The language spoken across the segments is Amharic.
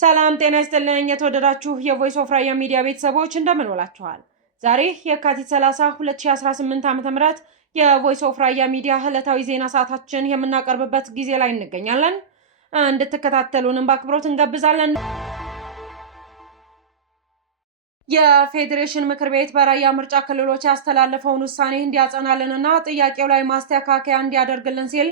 ሰላም ጤና ይስጥልኝ የተወደዳችሁ የቮይስ ኦፍ ራያ ሚዲያ ቤተሰቦች እንደምን ዋላችኋል። ዛሬ የካቲት 30 2018 ዓ.ም የቮይስ ኦፍ ራያ ሚዲያ ዕለታዊ ዜና ሰዓታችን የምናቀርብበት ጊዜ ላይ እንገኛለን። እንድትከታተሉንም በአክብሮት እንጋብዛለን። የፌዴሬሽን ምክር ቤት በራያ ምርጫ ክልሎች ያስተላለፈውን ውሳኔ እንዲያጸናልንና ጥያቄው ላይ ማስተካከያ እንዲያደርግልን ሲል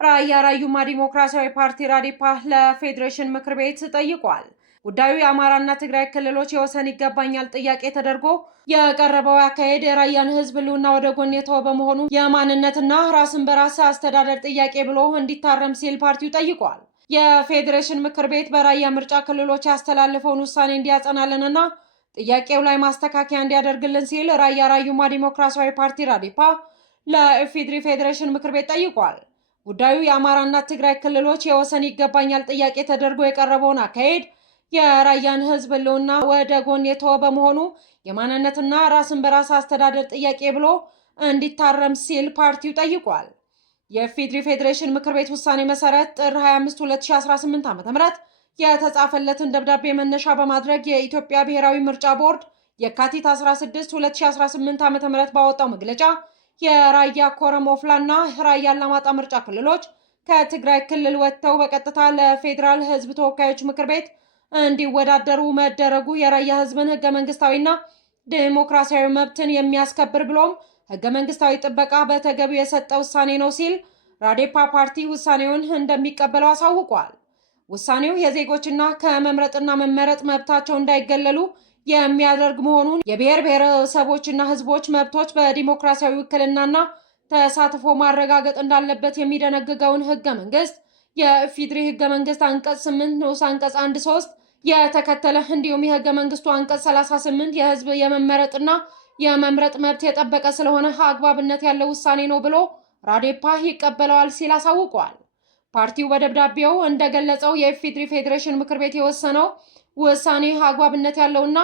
ራያ ራዩማ ዲሞክራሲያዊ ፓርቲ ራዴፓ ለፌዴሬሽን ምክር ቤት ጠይቋል። ጉዳዩ የአማራና ትግራይ ክልሎች የወሰን ይገባኛል ጥያቄ ተደርጎ የቀረበው አካሄድ የራያን ሕዝብ ሕልውና ወደ ጎን የተወ በመሆኑ የማንነትና ራስን በራስ አስተዳደር ጥያቄ ብሎ እንዲታረም ሲል ፓርቲው ጠይቋል። የፌዴሬሽን ምክር ቤት በራያ ምርጫ ክልሎች ያስተላለፈውን ውሳኔ እንዲያጸናልንና ጥያቄው ላይ ማስተካከያ እንዲያደርግልን ሲል ራያ ራዩማ ዲሞክራሲያዊ ፓርቲ ራዴፓ ለኢፌዴሪ ፌዴሬሽን ምክር ቤት ጠይቋል። ጉዳዩ የአማራና ትግራይ ክልሎች የወሰን ይገባኛል ጥያቄ ተደርጎ የቀረበውን አካሄድ የራያን ሕዝብ ሕልውና ወደ ጎን የተወ በመሆኑ የማንነትና ራስን በራስ አስተዳደር ጥያቄ ብሎ እንዲታረም ሲል ፓርቲው ጠይቋል። የኢፌዴሪ ፌዴሬሽን ምክር ቤት ውሳኔ መሰረት ጥር 25 2018 ዓ.ም የተጻፈለትን ደብዳቤ መነሻ በማድረግ የኢትዮጵያ ብሔራዊ ምርጫ ቦርድ የካቲት 16 2018 ዓ.ም ባወጣው መግለጫ የራያ ኮረም ወፍላና ራያ አላማጣ ምርጫ ክልሎች ከትግራይ ክልል ወጥተው በቀጥታ ለፌዴራል ሕዝብ ተወካዮች ምክር ቤት እንዲወዳደሩ መደረጉ የራያ ሕዝብን ህገ መንግስታዊና ዲሞክራሲያዊ መብትን የሚያስከብር ብሎም ህገ መንግስታዊ ጥበቃ በተገቢው የሰጠ ውሳኔ ነው ሲል ራዴፓ ፓርቲ ውሳኔውን እንደሚቀበለው አሳውቋል። ውሳኔው የዜጎችና ከመምረጥና መመረጥ መብታቸው እንዳይገለሉ የሚያደርግ መሆኑን የብሔር ብሔረሰቦችና ህዝቦች መብቶች በዲሞክራሲያዊ ውክልናና ተሳትፎ ማረጋገጥ እንዳለበት የሚደነግገውን ህገ መንግስት የኢፌዴሪ ህገ መንግስት አንቀጽ 8 ንዑስ አንቀጽ 1(3) የተከተለ እንዲሁም የህገ መንግስቱ አንቀጽ 38 የህዝብ የመመረጥና የመምረጥ መብት የጠበቀ ስለሆነ አግባብነት ያለው ውሳኔ ነው ብሎ ራዴፓ ይቀበለዋል ሲል አሳውቋል። ፓርቲው በደብዳቤው እንደገለጸው የኢፌዴሪ ፌዴሬሽን ምክር ቤት የወሰነው ውሳኔ አግባብነት ያለውና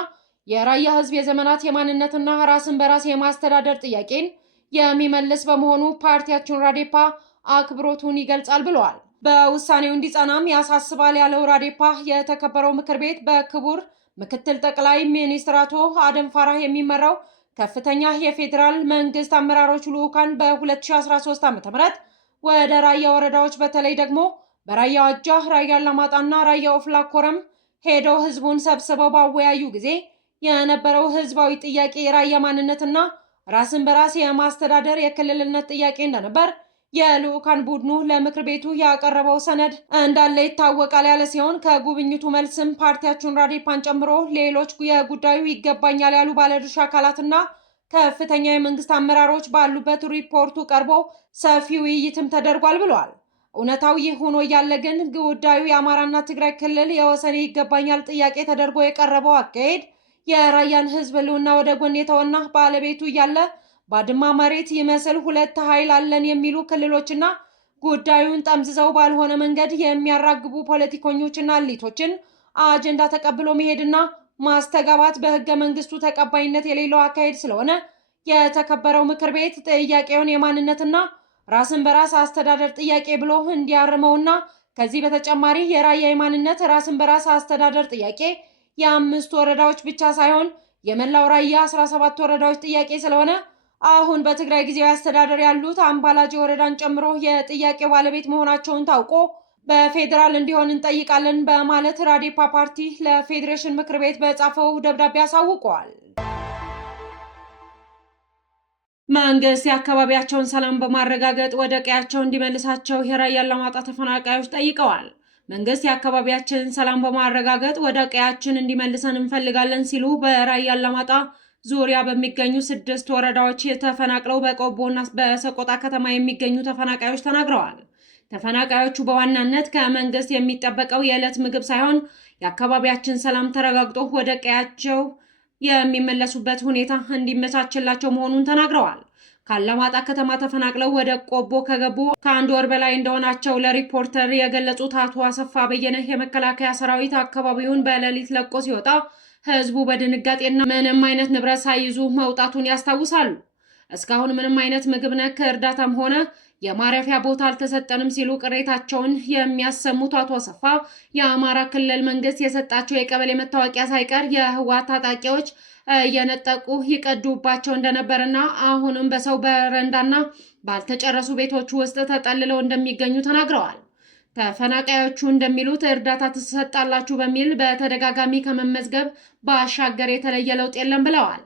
የራያ ህዝብ የዘመናት የማንነትና ራስን በራስ የማስተዳደር ጥያቄን የሚመልስ በመሆኑ ፓርቲያችን ራዴፓ አክብሮቱን ይገልጻል ብለዋል። በውሳኔው እንዲጸናም ያሳስባል ያለው ራዴፓ የተከበረው ምክር ቤት በክቡር ምክትል ጠቅላይ ሚኒስትር አቶ አደም ፋራህ የሚመራው ከፍተኛ የፌዴራል መንግስት አመራሮች ልዑካን በ2013 ዓ.ም ወደ ራያ ወረዳዎች በተለይ ደግሞ በራያ ዋጃ፣ ራያ አላማጣና ራያ ኦፍላ ኮረም ሄደው ህዝቡን ሰብስበው ባወያዩ ጊዜ የነበረው ህዝባዊ ጥያቄ የራያ ማንነትና ራስን በራስ የማስተዳደር የክልልነት ጥያቄ እንደነበር የልዑካን ቡድኑ ለምክር ቤቱ ያቀረበው ሰነድ እንዳለ ይታወቃል ያለ ሲሆን ከጉብኝቱ መልስም ፓርቲያችን ራዴፓን ጨምሮ ሌሎች የጉዳዩ ይገባኛል ያሉ ባለድርሻ አካላትና ከፍተኛ የመንግስት አመራሮች ባሉበት ሪፖርቱ ቀርቦ ሰፊ ውይይትም ተደርጓል ብለዋል። እውነታው ይህ ሆኖ እያለ ግን ጉዳዩ የአማራና ትግራይ ክልል የወሰን ይገባኛል ጥያቄ ተደርጎ የቀረበው አካሄድ የራያን ህዝብ ሕልውና ወደ ጎን የተወና ባለቤቱ እያለ ባድማ መሬት ይመስል ሁለት ኃይል አለን የሚሉ ክልሎችና ጉዳዩን ጠምዝዘው ባልሆነ መንገድ የሚያራግቡ ፖለቲከኞችና እሊቶችን አጀንዳ ተቀብሎ መሄድና ማስተጋባት በህገ መንግስቱ ተቀባይነት የሌለው አካሄድ ስለሆነ የተከበረው ምክር ቤት ጥያቄውን የማንነትና ራስን በራስ አስተዳደር ጥያቄ ብሎ እንዲያርመውና ከዚህ በተጨማሪ የራያ የማንነት ራስን በራስ አስተዳደር ጥያቄ የአምስት ወረዳዎች ብቻ ሳይሆን የመላው ራያ 17 ወረዳዎች ጥያቄ ስለሆነ አሁን በትግራይ ጊዜያዊ አስተዳደር ያሉት አምባላጅ ወረዳን ጨምሮ የጥያቄው ባለቤት መሆናቸውን ታውቆ በፌዴራል እንዲሆን እንጠይቃለን በማለት ራዴፓ ፓርቲ ለፌዴሬሽን ምክር ቤት በጻፈው ደብዳቤ አሳውቀዋል። መንግስት የአካባቢያቸውን ሰላም በማረጋገጥ ወደ ቀያቸው እንዲመልሳቸው የራያ አላማጣ ተፈናቃዮች ጠይቀዋል። መንግስት የአካባቢያችንን ሰላም በማረጋገጥ ወደ ቀያችን እንዲመልሰን እንፈልጋለን ሲሉ በራያ አላማጣ ዙሪያ በሚገኙ 6 ወረዳዎች ተፈናቅለው በቆቦና በሰቆጣ ከተማ የሚገኙ ተፈናቃዮች ተናግረዋል። ተፈናቃዮቹ በዋናነት ከመንግስት የሚጠበቀው የዕለት ምግብ ሳይሆን የአካባቢያችን ሰላም ተረጋግጦ ወደ ቀያቸው የሚመለሱበት ሁኔታ እንዲመቻችላቸው መሆኑን ተናግረዋል። ከአላማጣ ከተማ ተፈናቅለው ወደ ቆቦ ከገቡ ከአንድ ወር በላይ እንደሆናቸው ለሪፖርተር የገለጹት አቶ አሰፋ በየነ የመከላከያ ሰራዊት አካባቢውን በሌሊት ለቆ ሲወጣ ህዝቡ በድንጋጤና ምንም አይነት ንብረት ሳይዙ መውጣቱን ያስታውሳሉ። እስካሁን ምንም አይነት ምግብ ነክ እርዳታም ሆነ የማረፊያ ቦታ አልተሰጠንም ሲሉ ቅሬታቸውን የሚያሰሙት አቶ አሰፋ የአማራ ክልል መንግስት የሰጣቸው የቀበሌ መታወቂያ ሳይቀር የህወሓት ታጣቂዎች እየነጠቁ ይቀዱባቸው እንደነበርና አሁንም በሰው በረንዳና ባልተጨረሱ ቤቶች ውስጥ ተጠልለው እንደሚገኙ ተናግረዋል። ተፈናቃዮቹ እንደሚሉት እርዳታ ትሰጣላችሁ በሚል በተደጋጋሚ ከመመዝገብ ባሻገር የተለየ ለውጥ የለም ብለዋል።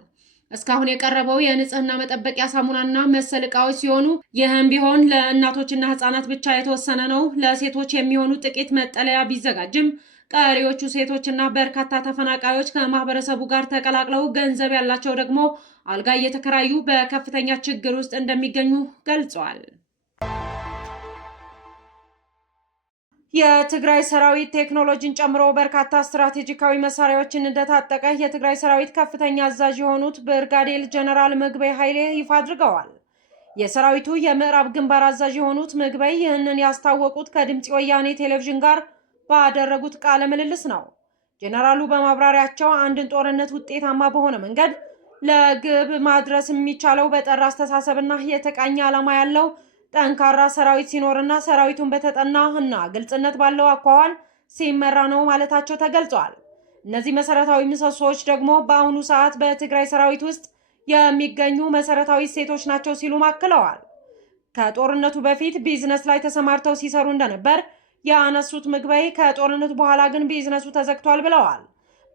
እስካሁን የቀረበው የንጽህና መጠበቂያ ሳሙናና መሰል ዕቃዎች ሲሆኑ ይህም ቢሆን ለእናቶችና ህፃናት ብቻ የተወሰነ ነው። ለሴቶች የሚሆኑ ጥቂት መጠለያ ቢዘጋጅም ቀሪዎቹ ሴቶችና በርካታ ተፈናቃዮች ከማህበረሰቡ ጋር ተቀላቅለው ገንዘብ ያላቸው ደግሞ አልጋ እየተከራዩ በከፍተኛ ችግር ውስጥ እንደሚገኙ ገልጸዋል። የትግራይ ሰራዊት ቴክኖሎጂን ጨምሮ በርካታ ስትራቴጂካዊ መሳሪያዎችን እንደታጠቀ የትግራይ ሰራዊት ከፍተኛ አዛዥ የሆኑት ብርጋዴር ጀነራል ምግበይ ኃይሌ ይፋ አድርገዋል። የሰራዊቱ የምዕራብ ግንባር አዛዥ የሆኑት ምግበይ ይህንን ያስታወቁት ከድምጽ ወያኔ ቴሌቪዥን ጋር ባደረጉት ቃለ ምልልስ ነው። ጀነራሉ በማብራሪያቸው አንድን ጦርነት ውጤታማ በሆነ መንገድ ለግብ ማድረስ የሚቻለው በጠራ አስተሳሰብና የተቃኘ ዓላማ ያለው ጠንካራ ሰራዊት ሲኖርና ሰራዊቱን በተጠና እና ግልጽነት ባለው አኳኋን ሲመራ ነው ማለታቸው ተገልጿል። እነዚህ መሰረታዊ ምሰሶዎች ደግሞ በአሁኑ ሰዓት በትግራይ ሰራዊት ውስጥ የሚገኙ መሰረታዊ እሴቶች ናቸው ሲሉ አክለዋል። ከጦርነቱ በፊት ቢዝነስ ላይ ተሰማርተው ሲሰሩ እንደነበር ያነሱት ምግበይ ከጦርነቱ በኋላ ግን ቢዝነሱ ተዘግቷል ብለዋል።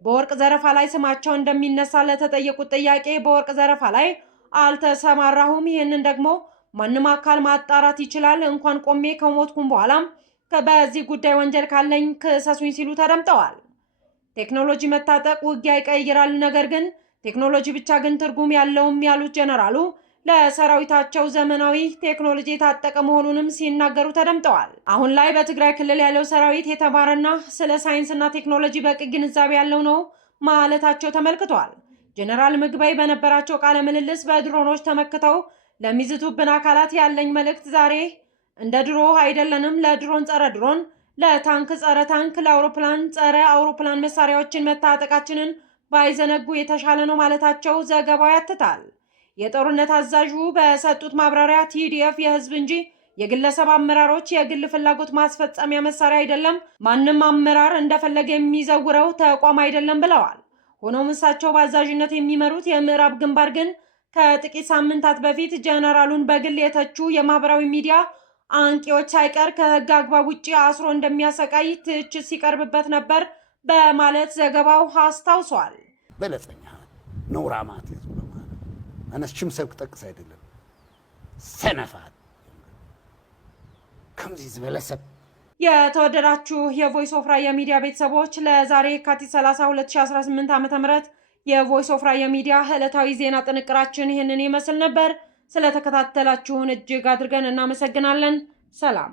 በወርቅ ዘረፋ ላይ ስማቸው እንደሚነሳ ለተጠየቁት ጥያቄ በወርቅ ዘረፋ ላይ አልተሰማራሁም፣ ይህንን ደግሞ ማንም አካል ማጣራት ይችላል፣ እንኳን ቆሜ ከሞትኩም በኋላም በዚህ ጉዳይ ወንጀል ካለኝ ክሰሱኝ ሲሉ ተደምጠዋል። ቴክኖሎጂ መታጠቅ ውጊያ ይቀይራል፣ ነገር ግን ቴክኖሎጂ ብቻ ግን ትርጉም ያለውም ያሉት ጀነራሉ ለሰራዊታቸው ዘመናዊ ቴክኖሎጂ የታጠቀ መሆኑንም ሲናገሩ ተደምጠዋል። አሁን ላይ በትግራይ ክልል ያለው ሰራዊት የተማረና ስለ ሳይንስና ቴክኖሎጂ በቂ ግንዛቤ ያለው ነው ማለታቸው ተመልክቷል። ጀነራል ምግበይ በነበራቸው ቃለ ምልልስ በድሮኖች ተመክተው ለሚዝቱብን አካላት ያለኝ መልእክት ዛሬ እንደ ድሮ አይደለንም። ለድሮን ጸረ ድሮን፣ ለታንክ ጸረ ታንክ፣ ለአውሮፕላን ጸረ አውሮፕላን መሳሪያዎችን መታጠቃችንን ባይዘነጉ የተሻለ ነው ማለታቸው ዘገባው ያትታል። የጦርነት አዛዡ በሰጡት ማብራሪያ ቲዲኤፍ የህዝብ እንጂ የግለሰብ አመራሮች የግል ፍላጎት ማስፈጸሚያ መሳሪያ አይደለም፣ ማንም አመራር እንደፈለገ የሚዘውረው ተቋም አይደለም ብለዋል። ሆኖም እሳቸው በአዛዥነት የሚመሩት የምዕራብ ግንባር ግን ከጥቂት ሳምንታት በፊት ጀነራሉን በግል የተቹ የማህበራዊ ሚዲያ አንቂዎች ሳይቀር ከህግ አግባብ ውጪ አስሮ እንደሚያሰቃይ ትችት ሲቀርብበት ነበር በማለት ዘገባው አስታውሷል። በለጸኛ ነውራማት አነስችም ሰብክ ጠቅስ አይደለም ሰነፋት ከምዚ ዝበለሰብ። የተወደዳችሁ የቮይስ ኦፍ ራያ ሚዲያ ቤተሰቦች ለዛሬ የካቲት 30 2018 ዓ.ም የቮይስ ኦፍ ራያ ሚዲያ ዕለታዊ ዜና ጥንቅራችን ይህንን ይመስል ነበር። ስለተከታተላችሁን እጅግ አድርገን እናመሰግናለን። ሰላም።